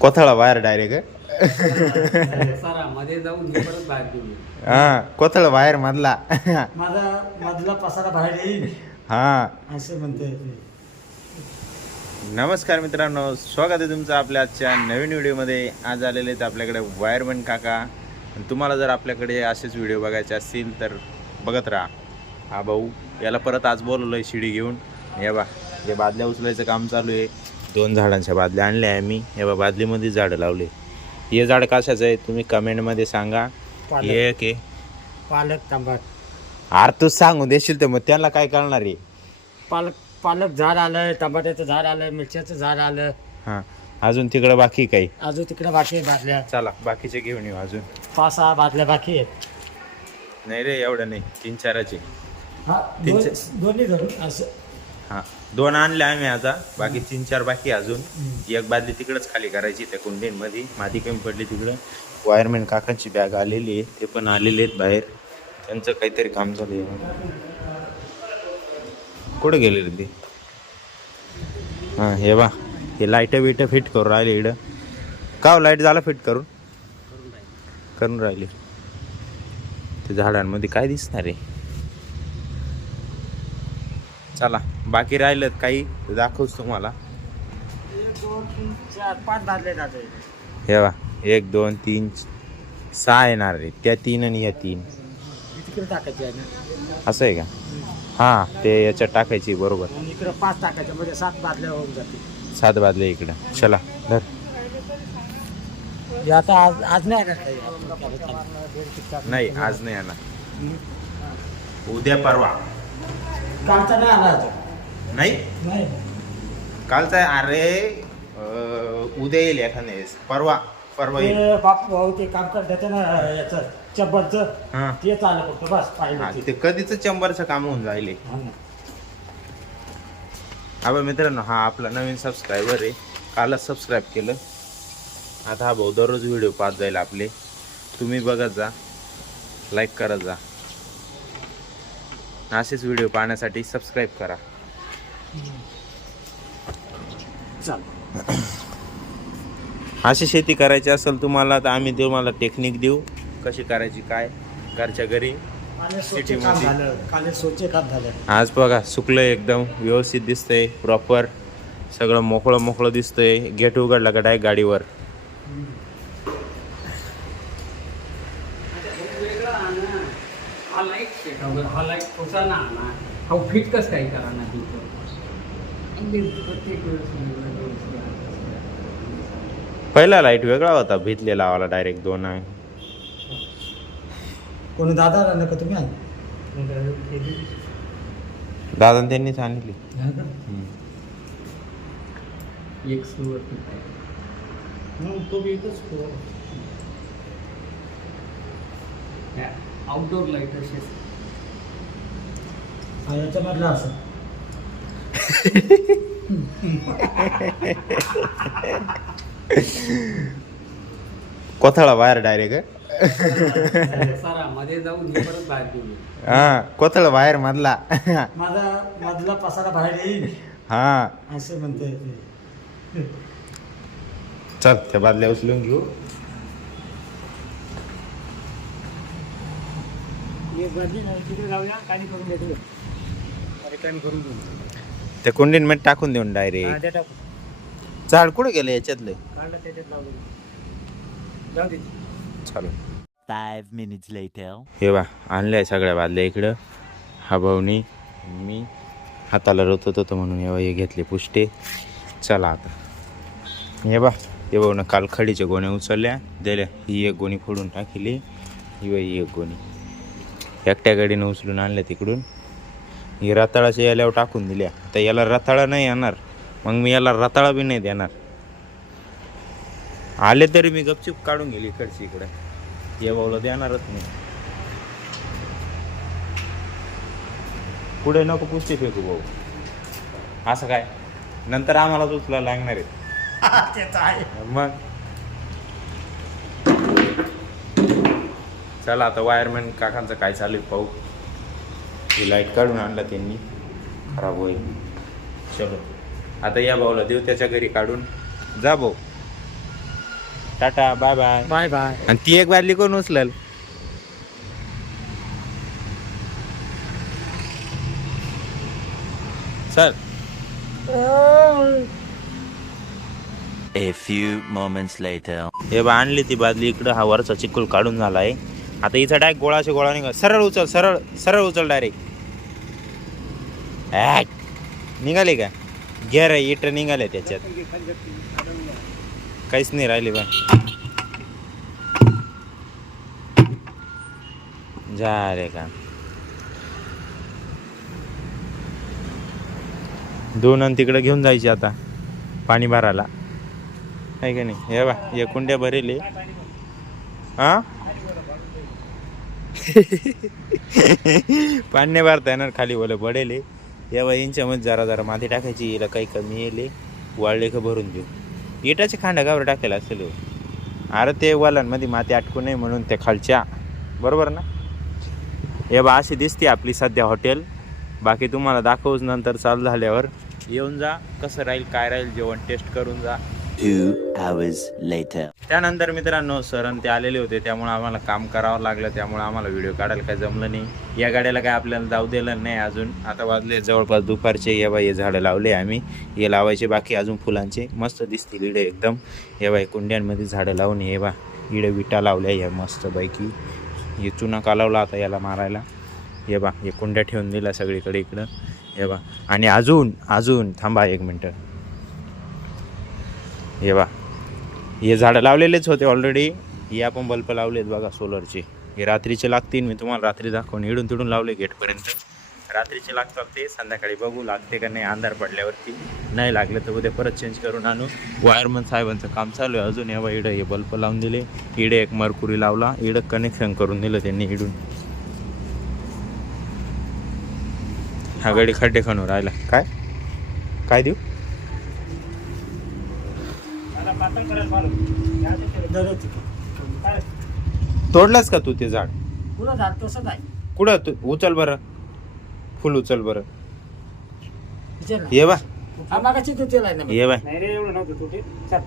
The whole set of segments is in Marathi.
कोथळा बाहेर डायरेक्ट सरा मध्ये जाऊन मी परत बाहेर घेऊन हा कोथळा बाहेर मधला. माझा मधला पसारा बाहेर येईल हा. असं म्हणते नमस्कार मित्रांनो स्वागत आहे तुमचं आपल्या आजच्या नवीन व्हिडिओमध्ये. आज आलेले आहेत आपल्याकडे वायरमन काका. तुम्हाला जर आपल्याकडे असेच व्हिडिओ बघायचे असतील तर बघत राहा. हा भाऊ याला परत आज बोलवलं आहे शिडी घेऊन. हे बा हे बादल्या उचलायचं काम चालू आहे. दोन झाडांच्या बादल्या आणल्या आहे मी. हे बा बादलीमध्ये झाडं लावले. हे झाड कशाचं आहे तुम्ही कमेंटमध्ये सांगा. एक आहे. पालक तांबट आर तूच सांगून देशील तर मग त्यांना काय करणार आहे? पालक पालक झाड आलंय टमाट्याचं झाड आलंय मिरच्याचं झाड आलं हां. अजून तिकडं बाकी काही? अजून तिकडे बाकी आहे बादल्या. चला बाकीचे घेऊन येऊ अजून. पाच सहा बादल्या बाकी आहेत. नाही रे एवढं नाही. तीन चाराचे. हा तीनशे. दोन- दोन्ही धरून असं. हां दोन आणले आम्ही आता बाकी तीन चार बाकी अजून. एक बादली तिकडंच खाली करायची त्या कुंडींमध्ये. माती कमी पडली तिकडं. वायरमॅन काकांची बॅग आलेली आहे ते पण आलेले आहेत बाहेर. त्यांचं काहीतरी काम आहे. कुठे गेले रे ते? हां हे बा हे लाइट बिट फिट करून राहिले इकडं. का लाइट झाला फिट करून? करून राहिले. ते झाडांमध्ये काय दिसणार आहे? चला बाकी राहिलं काही दाखवच तुम्हाला. बादले हे बा एक दोन तीन सहा येणार रे त्या तीन आणि ह्या तीन. असं आहे का? हां ते याच्यात टाकायची बरोबर. इकडे पाच म्हणजे सात बादल्या होऊन जातील. सात बाजले इकडं. चला धर. आता आज आज नाही नाही आज नाही येणार उद्या परवा. कालचा नाही आला अजून नाही? नाही. कालचा अरे अं, उद्या येईल एखाद्या वेळेस. परवा परवा येईल. ते बाप भाऊ ते काम करतात ना याचं चब्बरचं हां. ते चाललं फक्त बस हा, पाहिलं ते. ते कधीच चंबरचं काम होऊन जाईल हा ना. हा मित्रांनो हा आपला नवीन सबस्क्रायबर आहे. कालच सबस्क्राईब केलं. आता हा भाऊ दररोज व्हिडिओ पाहत जाईल आपले. तुम्ही बघत जा. लाईक करत जा. असेच व्हिडिओ पाहण्यासाठी सबस्क्राईब करा. चाल. अशी शेती करायची असेल तुम्हाला तर आम्ही तुम्हाला टेक्निक देऊ. कशी करायची काय? घरच्या घरी. आज बघा सुकलं एकदम व्यवस्थित दिसतंय प्रॉपर सगळं मोकळं मोकळं दिसतंय. गेट उघडला का डायरेक्ट गाडीवर वेगळा आणा हा वगैरे हा लाइट कसा ना आणा हा फिट कसं काय करा ना प्रत्येक वेळेस. पहिला लाइट वेगळा होता भितले लावाला डायरेक्ट दोन आहे कोणी दादा राहिलं का तुम्ही आले? दादा त्यांनीच आणली हा का? एक सुरुवात मग तो बी एकच तो. आउटडोर लाइट असे हा, याच्यामधला असं. कोथळा बाहेर डायरेक्ट सरा मध्ये जाऊन मी परत बाहेर घेऊन हा कोथळा बाहेर मधला. माझा मधला पसारा बाहेर येईल. हा. असं म्हणते ते. चल त्या बादल्या उचलून घेऊ. बादली नाही, तिकडे जाऊया काही करून देतो रिटर्न करून देऊ त्या कुंडींमध्ये टाकून देऊन हा, डायरेक्ट द्या. झाड कुठे गेलं याच्यातलं? काढलं त्याच्यात लावलं जाऊ दे. चालू Five minutes later. हे बा आणल्या सगळ्या बादल्या इकडं. हा भाऊनी मी हाताला रोतत होतो म्हणून हे बा हे घेतले पुष्टे. चला आता. हे बा हे भाऊनं काल खडीच्या गोण्या उचलल्या. दिल्या ही एक गोणी फोडून टाकली. ही बा ही एक गोणी. एकट्या गाडीनं उचलून आणल्या तिकडून. ही रताळाच्या याल्यावर टाकून दिल्या. तर याला रताळा नाही येणार. मग मी याला रताळा बी नाही देणार. आले तरी मी गपचूप काढून गेली इकडची इकडे. या भाऊला देणारच नाही. पुढे नको पुष्टी फेकू भाऊ. असं काय? नंतर आम्हाला उचला लागणार आहे. ते आहे मग? चला आता वायरमॅन काकांचं काय चालू आहे पाहू. ही लाइट काढून आणला त्यांनी. खराब होईल. चलो. आता या भाऊला देऊ त्याच्या घरी काढून. जा भाऊ. Tata bye bye bye bye आणि ती एक बादली कोण उचलल? चल. A few moments later. हे बा आणली ती बादली. इकडं हा वरचा चिखल काढून झाला आहे आता इथं डायरेक्ट गोळाशी गोळा निघा सरळ उचल सरळ सरळ उचल डायरेक्ट निघाले का? घेर इट निघाले त्याच्यात. काहीच नाही राहिले बा जा रे का? दोन आणि तिकडे घेऊन जायचे आता पाणी भरायला. आहे का नाही? हे बा या कुंड्या भरेल. हा? पाणी नाही भरता येणार खाली ओलं पडेले या बा यांच्यामध्ये जरा जरा माती टाकायची याला काही कमी येले. वाळले का भरून देऊ. इटाचे खांडा गावर टाकायला असेल हो. अरे ते वालांमध्ये माती आटकू नये म्हणून त्या खालच्या. बरोबर ना? हे बा अशी दिसते आपली सध्या हॉटेल बाकी तुम्हाला दाखवूच नंतर चालू झाल्यावर. येऊन जा कसं राहील काय राहील जेवण टेस्ट करून जा. त्यानंतर मित्रांनो सर आणि ते आलेले होते त्यामुळे आम्हाला काम करावं लागलं त्यामुळे आम्हाला व्हिडिओ काढायला काही जमलं नाही. या गाड्याला काय आपल्याला जाऊ दिलं नाही अजून. आता वाजले जवळपास दुपारचे या बाई हे झाडं लावले आम्ही. हे लावायचे बाकी अजून फुलांचे. मस्त दिसतील इडे एकदम. हे बाई कुंड्यांमध्ये झाडं लावून हे बा इडे विटा लावल्या या मस्त पैकी. हे चुना कालवला आता याला मारायला? हे बा हे कुंड्या ठेवून दिल्या सगळीकडे इकडं. हे बा आणि अजून अजून थांबा एक मिनटं. हे बा. हे झाडं लावलेलेच होते ऑलरेडी हे आपण बल्ब लावलेत बघा सोलरचे हे रात्रीचे लागतील मी तुम्हाला रात्री दाखवून इडून तिडून लावले गेटपर्यंत. रात्रीचे लागतात ते संध्याकाळी बघू लागते का नाही अंधार पडल्यावरती. नाही लागले तर उद्या परत चेंज करून आणू. वायरमन साहेबांचं काम चालू आहे. अजून यावं इडं हे बल्ब लावून दिले. इडे एक मरकुरी लावला. इडं कनेक्शन करून दिलं त्यांनी इडून. हा गडी खड्डे खणून राहिला. काय? काय देऊ? तोडलंच का तू ते झाड? पुढं झाड? तसंच आहे कुठं? तू उचल बरं. फुल उचल बरं. विचार ना. ये बा. हा मागाची तू तेल आहे ना ये बाय नाही रे एवढं नव्हतं तू ते चल.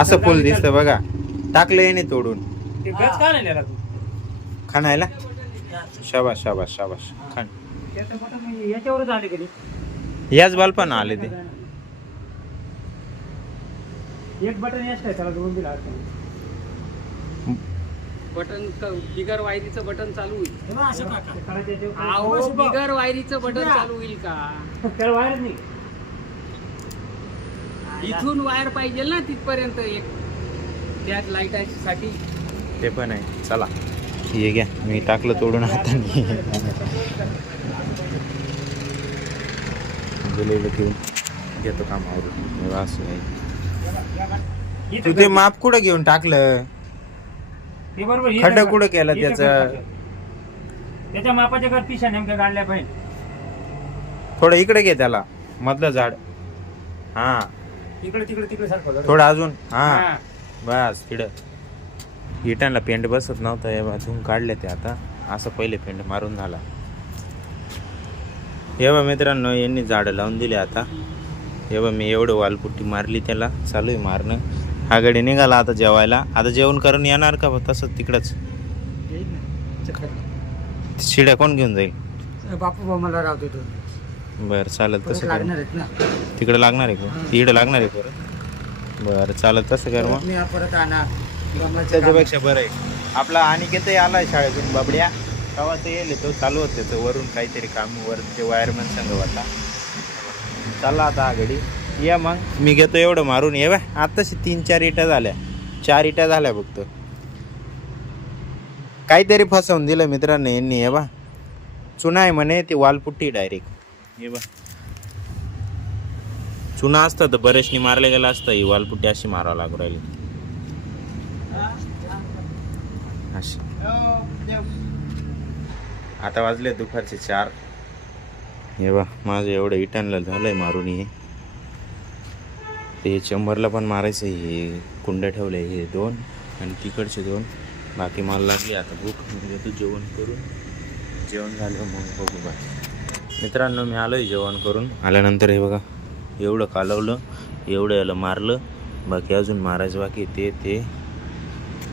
असं फुल दिसतं बघा. टाकलं येणे तोडून. ते गच का नाही तू. खाणायला? शाबाश शाबाश शाबाश खाण. याच्यावरच आले कधी याच बालपण आले ते. एक बटन याच काय त्याला दोन दिला बटन क- बिगर वायरीचं बटन चालू होईल. अहो बिगर वायरीचं बटन चालू होईल का? त्याला वायर नाही. इथून वायर पाहिजे ना तिथपर्यंत एक. त्या लाईटासाठी. ते पण आहे. चला. ये घ्या. मी टाकलं तोडून हाताने. गेलेलं घेऊन घेतो कामावरून. असं आहे. तू ते माप कुठं घेऊन टाकलं? हे खड्डा कुठं केला त्याचा? त्याच्या मापाच्या कर पिशा नेमक्या काढल्या पाहिजे. थोडं इकडे घे त्याला मधलं झाड. हा. तिकडे तिकडे तिकडे सारखं थोडं अजून हा. बस तिकडं इटांना पेंट बसत नव्हतं बाजून काढले ते आता. असं पहिले पेंट मारून झाला. हे बा मित्रांनो यांनी झाडं लावून दिले आता. हे बा मी एवढं वालपुट्टी मारली त्याला. चालू आहे मारणं. हा गडी निघाला आता जेवायला. आता जेवण करून येणार का तसंच तिकडंच? शिड्या कोण घेऊन जाईल? बापू मला राहतो बरं चालेल परत तसं कर. तिकडं लागणार आहे का? तिकडं लागणार आहे परत? बरं चालेल तसं कर मग. परत आणा. त्याच्यापेक्षा बरं आहे. आपला अनिकेतही आलाय शाळेतून बाबड्या. तेव्हा ते येईल तो चालू होते तो वरून काहीतरी काम वर ते वायरमॅन संघ होता. चालला आता आघाडी या मग. मी घेतो एवढं मारून. ये बाय आत्ताशी तीन चार इटा झाल्या. चार इटा झाल्या फक्त. काहीतरी फसवून दिलं मित्रांनी यांनी. हे बा. चुना आहे म्हणे ती वालपुट्टी डायरेक्ट हे बा. चुना असतं तर बरेचनी मारले गेलं असतं. ही वालपुट्टी अशी मारावं लागू राहिली. अशी. आता वाजले दुपारचे चार. हे बा माझं एवढं इटांना झालंय मारून हे. ते चंबरला पण मारायचं हे कुंड ठेवले हे दोन आणि तिकडचे दोन. बाकी मला लागली आता भूक घेतो जेवण करून. जेवण झालं मग बघू बा. मित्रांनो मी आलो आहे जेवण करून. आल्यानंतर हे बघा एवढं कालवलं एवढं याला मारलं. बाकी अजून मारायचं बाकी ते ते.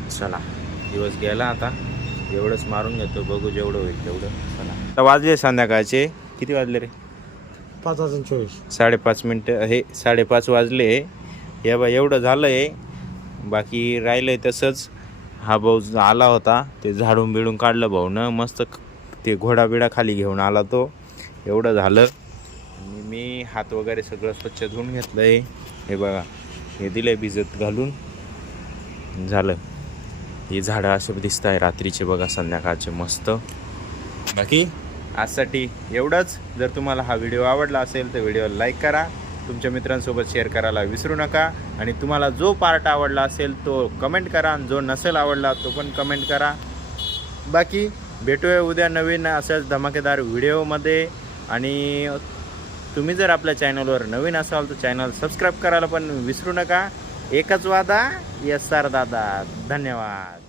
चला दिवस गेला आता. एवढंच मारून घेतो बघू जेवढं होईल तेवढं. चला. आता वाजले संध्याकाळचे. किती वाजले रे? पाच हजार चोवीस. साडेपाच मिनटं हे साडेपाच वाजले. हे बा एवढं झालं आहे बाकी राहिलं आहे तसंच. हा भाऊ ज- आला होता. ते झाडून बिडून काढलं भाऊनं मस्त क- ते घोडा बिडा खाली घेऊन आला तो. एवढं झालं. आणि मी हात वगैरे सगळं स्वच्छ धुवून घेतलं आहे हे बघा हे दिलं भिजत घालून. झालं. ही झाडं असे दिसत आहे. रात्रीचे बघा संध्याकाळचे मस्त. बाकी? आजसाठी एवढंच. जर तुम्हाला हा व्हिडिओ आवडला असेल तर व्हिडिओला लाईक करा. तुमच्या मित्रांसोबत शेअर करायला विसरू नका. आणि तुम्हाला जो पार्ट आवडला असेल तो कमेंट करा. आणि जो नसेल आवडला तो पण कमेंट करा. बाकी भेटूया उद्या नवीन अशाच धमाकेदार व्हिडिओमध्ये. आणि तुम्ही जर आपल्या चॅनलवर नवीन असाल तर चॅनल सबस्क्राईब करायला पण विसरू नका. एकच वादा यस सर दादा. धन्यवाद.